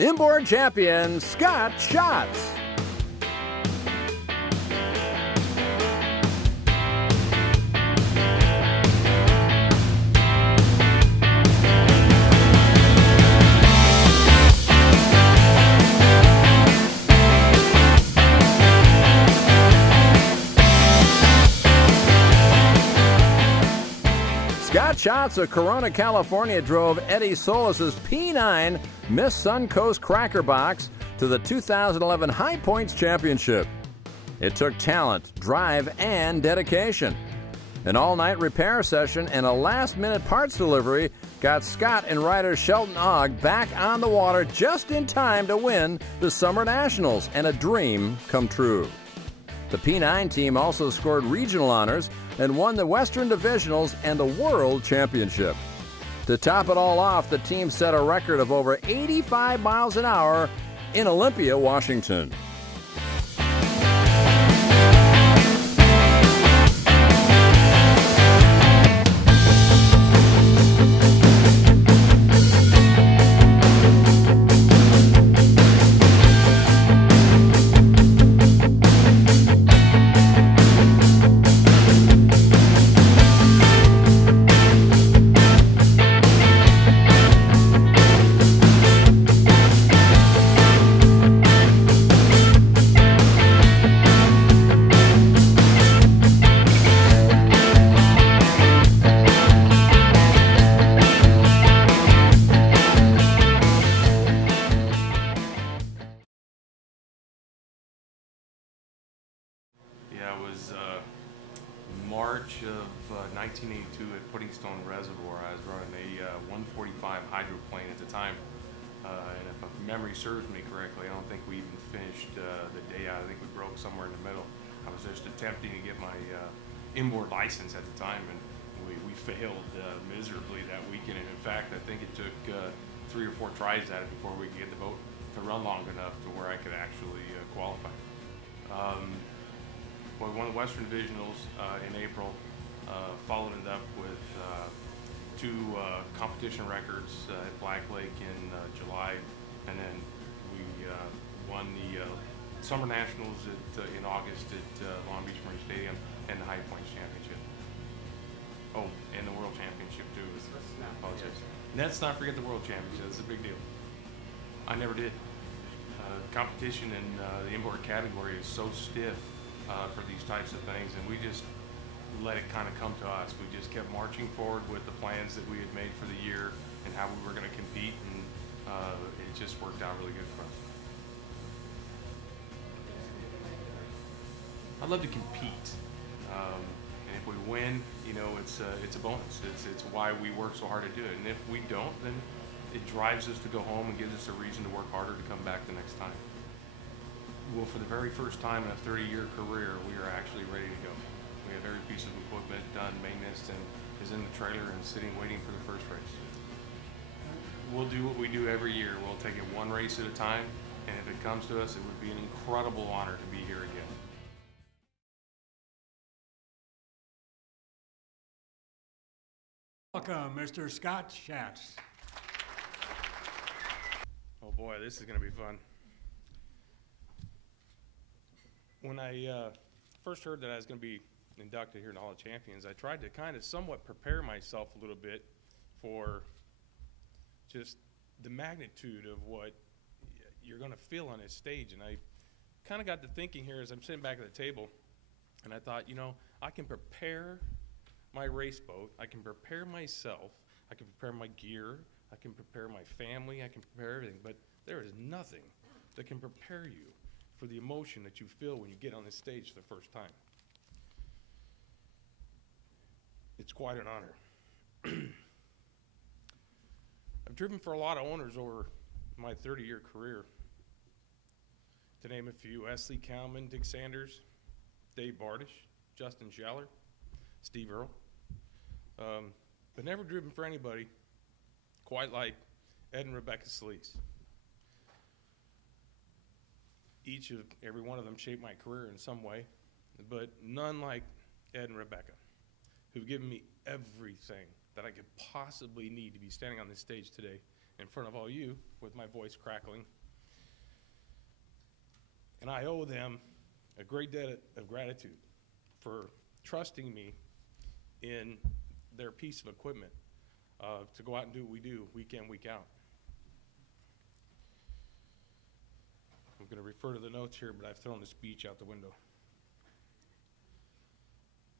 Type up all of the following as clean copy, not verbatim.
Inboard champion Scott Schatz. Scott Schatz of Corona, California, drove Eddie Solis's P9 Miss Suncoast Cracker Box to the 2011 High Points Championship. It took talent, drive, and dedication. An all-night repair session and a last-minute parts delivery got Scott and rider Shelton Ogg back on the water just in time to win the Summer Nationals, and a dream come true. The P9 team also scored regional honors and won the Western Divisionals and the World Championship. To top it all off, the team set a record of over 85 miles an hour in Olympia, Washington. Yeah, it was March of 1982 at Pudding Stone Reservoir. I was running a 145 hydroplane at the time, and if memory serves me correctly, I don't think we even finished the day out. I think we broke somewhere in the middle. I was just attempting to get my inboard license at the time, and we failed miserably that weekend. And in fact, I think it took 3 or 4 tries at it before we could get the boat to run long enough to where I could actually qualify. We won the Western Divisionals in April, followed it up with 2 competition records at Black Lake in July, and then we won the Summer Nationals in August at Long Beach Marine Stadium, and the High Points Championship. Oh, and the World Championship too. I apologize. Let's not forget the World Championship. It's a big deal. I never did. Competition in the inboard category is so stiff for these types of things, and we just let it kind of come to us. We just kept marching forward with the plans that we had made for the year and how we were going to compete, and it just worked out really good for us. I love to compete, and if we win, you know, it's a bonus. It's why we work so hard to do it, and if we don't, then it drives us to go home and gives us a reason to work harder to come back the next time. Well, for the very first time in a 30-year career, we are actually ready to go. We have every piece of equipment done, maintenance, and is in the trailer and sitting waiting for the first race. We'll do what we do every year. We'll take it one race at a time, and if it comes to us, it would be an incredible honor to be here again. Welcome, Mr. Scott Schatz. Oh boy, this is going to be fun. When I first heard that I was going to be inducted here in the Hall of Champions, I tried to kind of somewhat prepare myself a little bit for just the magnitude of what you're going to feel on this stage. And I kind of got to thinking here as I'm sitting back at the table, and I thought, you know, I can prepare my race boat, I can prepare myself, I can prepare my gear, I can prepare my family, I can prepare everything, but there is nothing that can prepare you for the emotion that you feel when you get on this stage for the first time. It's quite an honor. I've driven for a lot of owners over my 30-year career. To name a few: Esley Cowman, Dick Sanders, Dave Bardish, Justin Scheller, Steve Earle. But never driven for anybody quite like Ed and Rebecca Sleece. Every one of them shaped my career in some way, but none like Ed and Rebecca, who've given me everything that I could possibly need to be standing on this stage today in front of all you with my voice crackling. And I owe them a great debt of gratitude for trusting me in their piece of equipment to go out and do what we do week in, week out. I'm going to refer to the notes here, but I've thrown the speech out the window.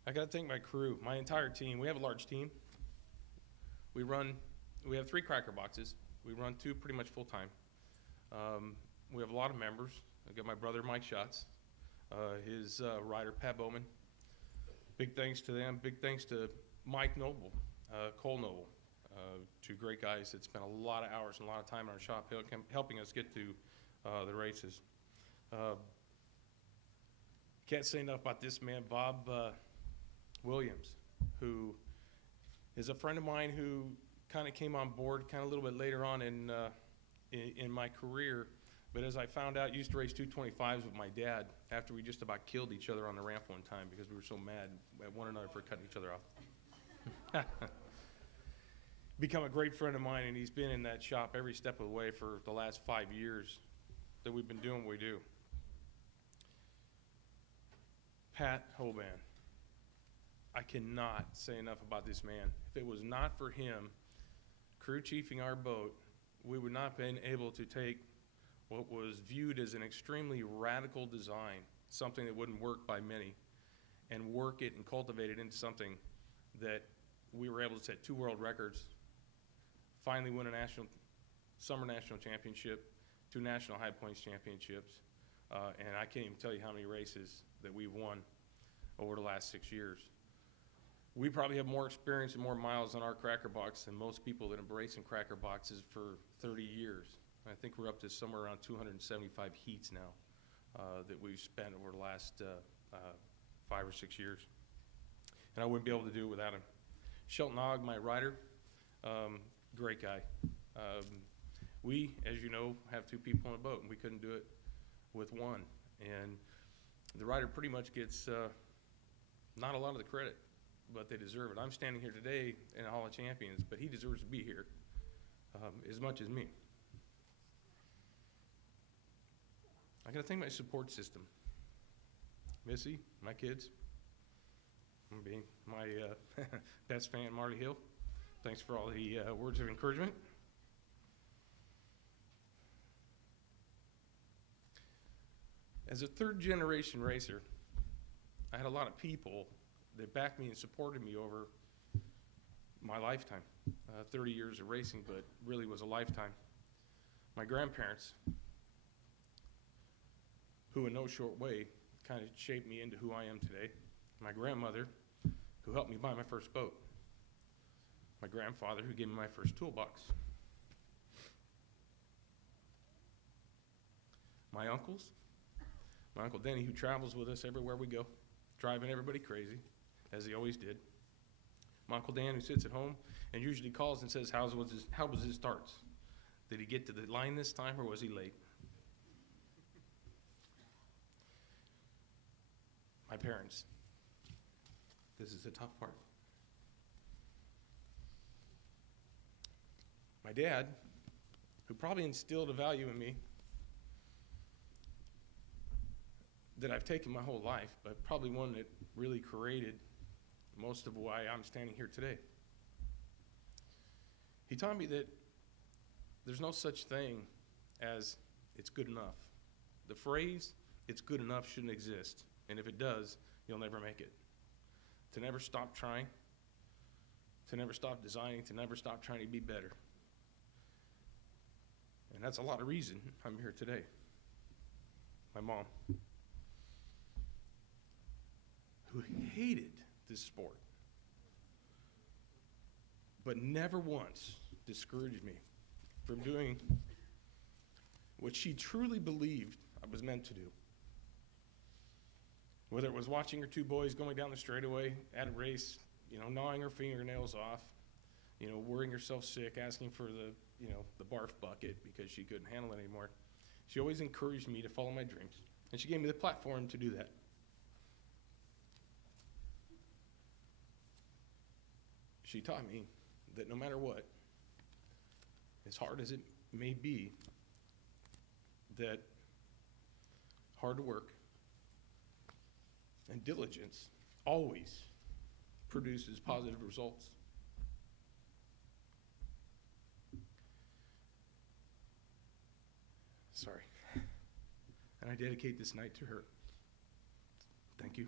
I got to thank my crew, my entire team. We have a large team. We have 3 cracker boxes. We run 2 pretty much full time. We have a lot of members. I've got my brother, Mike Schatz, his rider, Pat Bowman. Big thanks to them. Big thanks to Mike Noble, Cole Noble, 2 great guys that spent a lot of hours and a lot of time in our shop helping us get to the races. Can't say enough about this man, Bob Williams, who is a friend of mine who kind of came on board kind of a little bit later on in my career. But as I found out, used to race 225s with my dad after we just about killed each other on the ramp one time because we were so mad at one another for cutting each other off. Become a great friend of mine, and he's been in that shop every step of the way for the last 5 years that we've been doing what we do. Pat Hoban. I cannot say enough about this man. If it was not for him crew chiefing our boat, we would not have been able to take what was viewed as an extremely radical design, something that wouldn't work by many, and work it and cultivate it into something that we were able to set 2 world records, finally win a summer national championship, 2 national high points championships, and I can't even tell you how many races that we've won over the last 6 years. We probably have more experience and more miles on our cracker box than most people that have been racing cracker boxes for 30 years. I think we're up to somewhere around 275 heats now that we've spent over the last 5 or 6 years. And I wouldn't be able to do it without him. Shelton Ogg, my rider, great guy. We, as you know, have 2 people on a boat, and we couldn't do it with 1. And the rider pretty much gets not a lot of the credit, but they deserve it. I'm standing here today in a Hall of Champions, but he deserves to be here as much as me. I got to thank my support system. Missy, my kids, my best fan, Marty Hill. Thanks for all the words of encouragement. As a 3rd-generation racer, I had a lot of people that backed me and supported me over my lifetime. 30 years of racing, but really was a lifetime. My grandparents, who in no short way kind of shaped me into who I am today. My grandmother, who helped me buy my first boat. My grandfather, who gave me my first toolbox. My uncles, my Uncle Denny, who travels with us everywhere we go, driving everybody crazy, as he always did. My Uncle Dan, who sits at home and usually calls and says, how was his starts? Did he get to the line this time, or was he late? My parents. This is the tough part. My dad, who probably instilled a value in me that I've taken my whole life, but probably one that really created most of why I'm standing here today. He taught me that there's no such thing as it's good enough. The phrase, it's good enough, shouldn't exist. And if it does, you'll never make it. To never stop trying, to never stop designing, to never stop trying to be better. And that's a lot of reason I'm here today. My mom, who hated this sport, but never once discouraged me from doing what she truly believed I was meant to do. Whether it was watching her 2 boys going down the straightaway at a race, gnawing her fingernails off, worrying herself sick, asking for the barf bucket because she couldn't handle it anymore. She always encouraged me to follow my dreams, and she gave me the platform to do that. She taught me that no matter what, as hard as it may be, that hard work and diligence always produces positive results. Sorry. And I dedicate this night to her. Thank you.